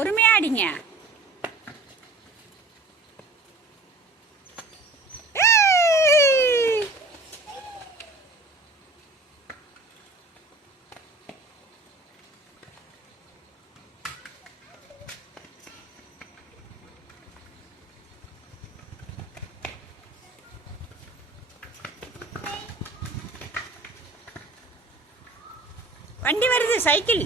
பொறுமையா அடிங்க. வண்டி வருது, சைக்கிள்.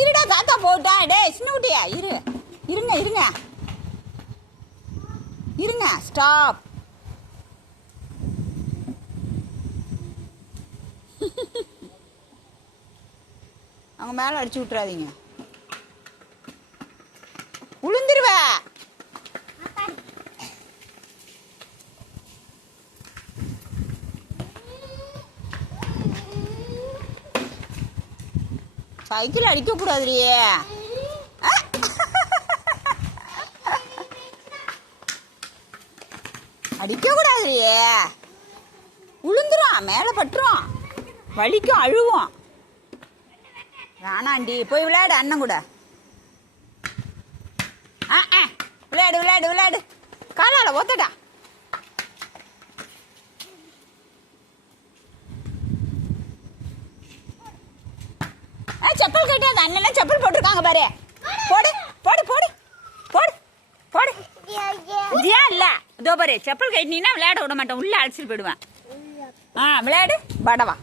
இருடா, தாத்தா போட்டா. டே சின்னகுட்டியா, இருங்க இருங்க இருங்க, ஸ்டாப். அவங்க மேல அடிச்சு விட்டுறாதீங்க, உளுந்துருவ. சைக்கிள் அடிக்க கூடாதுலையே. அடிக்க கூடாதுலையே, உளுந்துரும், மேல பட்டுரும், வலிக்கும், அழுவும். வேணாண்டி, போய் விளையாடு அண்ணன் கூட. விளையாடு விளையாடு விளையாடு, காலால ஒத்தடா. செப்பல் கட்டாது, அண்ணன் செப்பல் போட்டிருக்காங்க பாரு. போடு போடு போடு போடு போடு. ஜியா இல்ல, இதோ பாரு, செப்பல் கட்டினீங்கன்னா விளையாட விட மாட்டேன், உள்ள அழைச்சிட்டு போயிடுவேன். விளையாடு, படவா.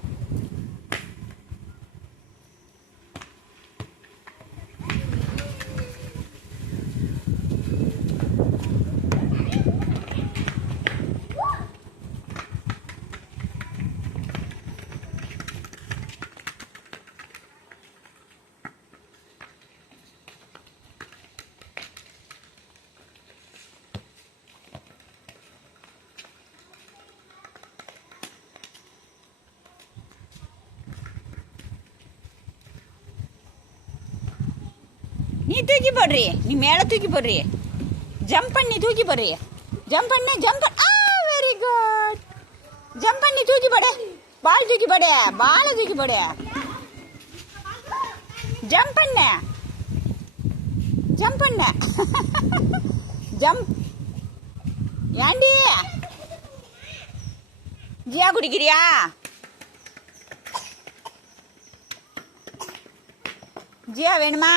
நீ தூக்கி போடுறீ, நீ மேலே தூக்கி போடுறீ, ஜம்ப் பண்ணி தூக்கி போடுறீ. ஜம்ப் பண்ணு, ஜம்ப். Very good. ஜம்ப் பண்ணி தூக்கி போடு, பால் தூக்கி போடு, பாலை தூக்கி போடு. ஜம்ப் பண்ண, ஜம்ப் பண்ண, ஜம்ப். ஏண்டி ஜியா குடிக்கிறியா? ஜியா வேணுமா?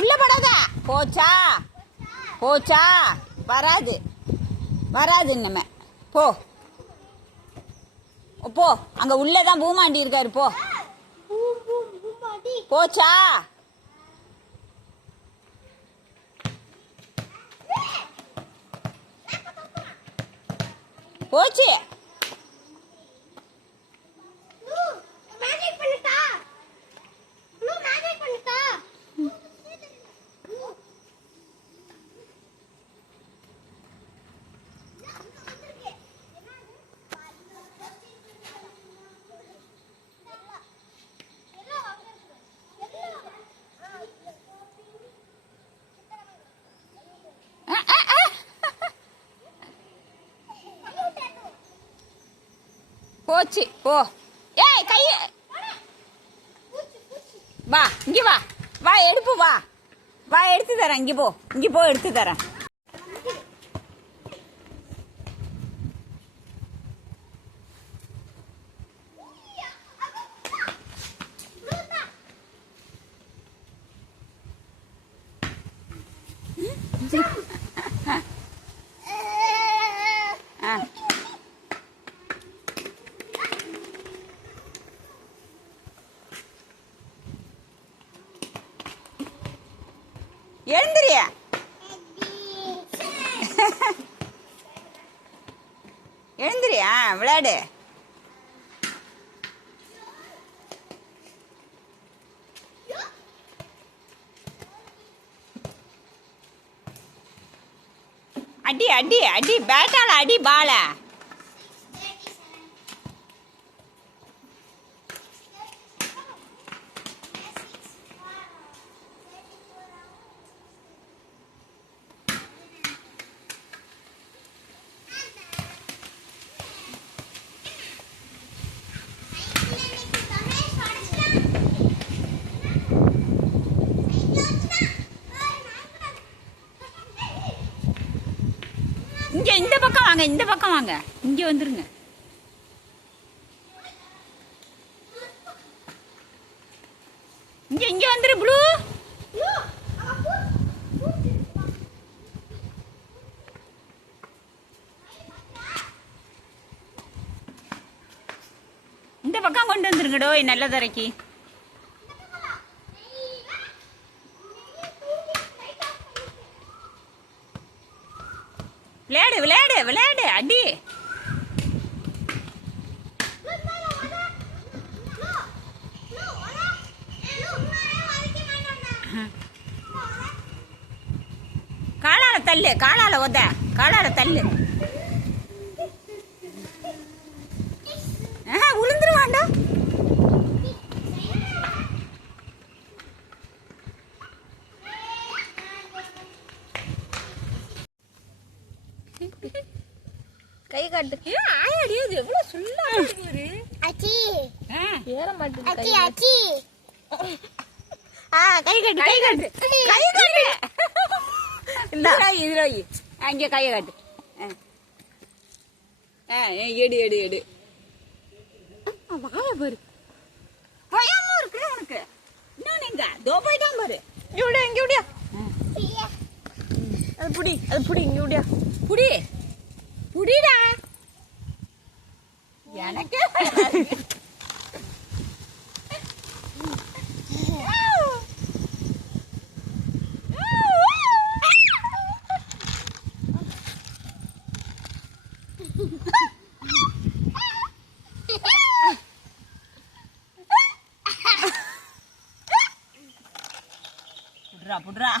உள்ள படாத. போச்சா போச்சா, வராது வராது இனிமே. போ போ, அங்க உள்ளதான் பூமாண்டி இருக்காரு. போ. போச்சா? போச்சு. போச்சு. போ. ஏய் கை வா, இங்க வா, வா எடுப்பு, வா வா எடுத்து தரேன். இங்க போ, இங்க போ, எடுத்து தரேன். எழுந்திரியா? எழுந்திரியா? விளையாடு. அடி அடி அடி, பேட்டால அடி பால. இங்க இந்த பக்கம் வாங்க, இந்த பக்கம் வாங்க, இங்க வந்துருங்க. இங்க இங்க வந்துரு ப்ளூ. இந்த பக்கம் கொண்டு வந்துருங்கடோ நல்ல தரைக்கு. விளையாடு விளையாடு விளையாடு, அடி. காலால தள்ளு, காலால உத, காலால தள்ளு. உளுந்துருவாண்டா. கை காட்டு. ஆயாடி அது எவ்வளவு சுல்லா இருக்கு. அச்சி ஏற மாட்டேங்குது. கை காட்டு, கை காட்டு, கை காட்டு. இதுல அங்க கைய காட்டு. எடு எடு எடு. வாய பாரு, பயமா இருக்கு உனக்கு. இன்னும் நீங்க தோ போயிட்டான் பாரு. இங்க விடியா, இங்க விடியா. அது புடி, அது புடி, இங்க விடியா. புடி புடிடா. எனக்கு புட்ரா புட்ரா.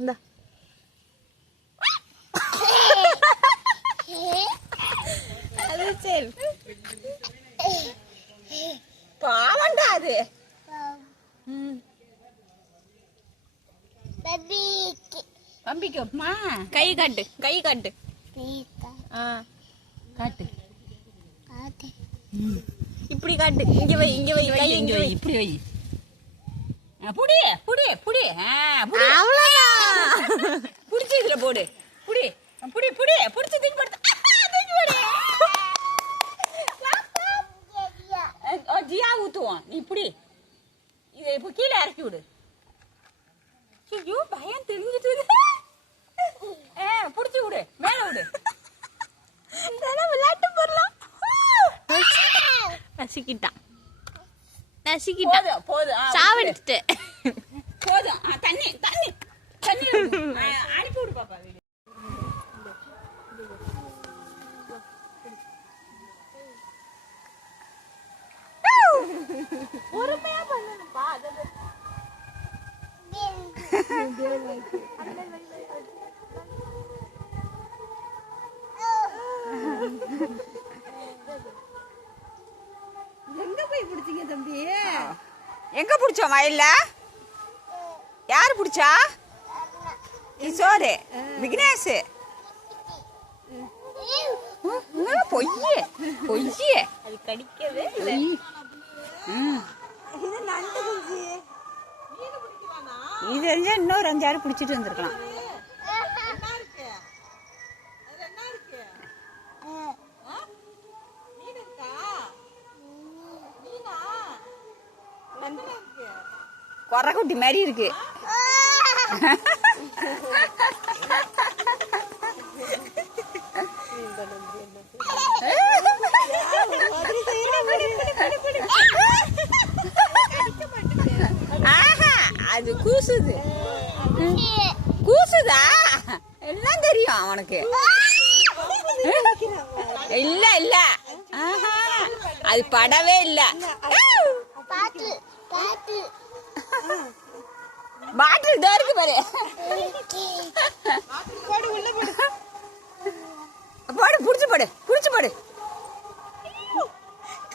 இந்தா அது சரி. பாவண்டா அது. பம்பிக்குமா? கை காட்டு, கை காட்டு. காட்டு. இப்படி காட்டு. இங்க வை, இங்க வை, கை இங்க வை. இப்படி வை. புடி புடி புடி. புடி. புடிச்சு இதுல போடு. புடி புடி புடி. புடிச்சு தூக்கி போடு. தூக்கி போடு. ஜியா ஊத்துவோம். நீ புடி. இதை இப்போ கீழே இறக்கி விடு. ஐயோ பயம் தெரிஞ்சிட்டு. புடிச்சு விடு, மேல விடு. விளையாட்டு போடலாம். நசிக்கிட்டான், நசிக்கிட்டான். போதும் போதும், சாவடிச்சுட்டு போதும். தண்ணி தண்ணி தண்ணி அனுப்பி விடு பாப்பா. வீடு பொறுமையா பண்ணணும்பா. எங்க போய் பிடிச்சீங்க தம்பி? எங்க பிடிச்சோம்? வயல்ல. யாரு பிடிச்சா? கிஷோரு, விக்னேஷ். பொய்யே பொய்யே. அது கடிக்கவே இல்லை. இது தெரிஞ்சா இன்னொரு 5-6 பிடிச்சிட்டு வந்திருக்கலாம். கொரக்குட்டி மாதிரி இருக்கு. தெரியும் அவனுக்கு. இல்ல இல்ல, அது படவே இல்ல. பாட்டில் தான் இருக்கு பாரு. போடு, புடிச்சு போடு, புடிச்சு போடு.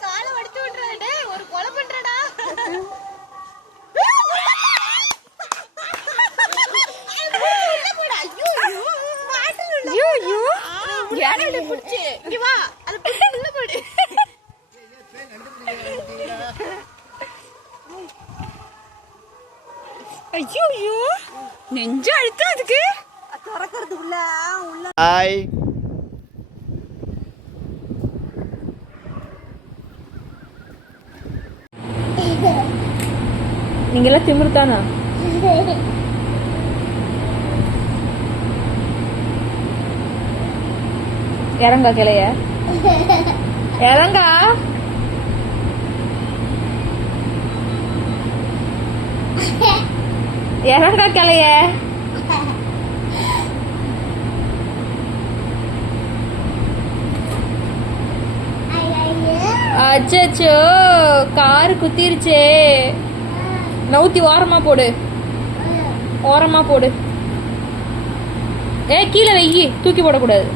காலை வடிச்சு விட்டுறாடே, ஒரு கொலை பண்றடா. ஐயோ நெஞ்சு அழுத்தம் அதுக்கு திறக்கிறதுக்குள்ள உள்ள. ஹாய். நீங்கெல்லாம் திமிர்த்தானா? இறங்கா கிளைய, இறங்கா. இறங்கா கிளைய. அச்சோ, காரு குத்திருச்சே. நவுத்தி ஓரமா போடு, ஓரமா போடு. கீழே வெயி, தூக்கி போடக்கூடாது.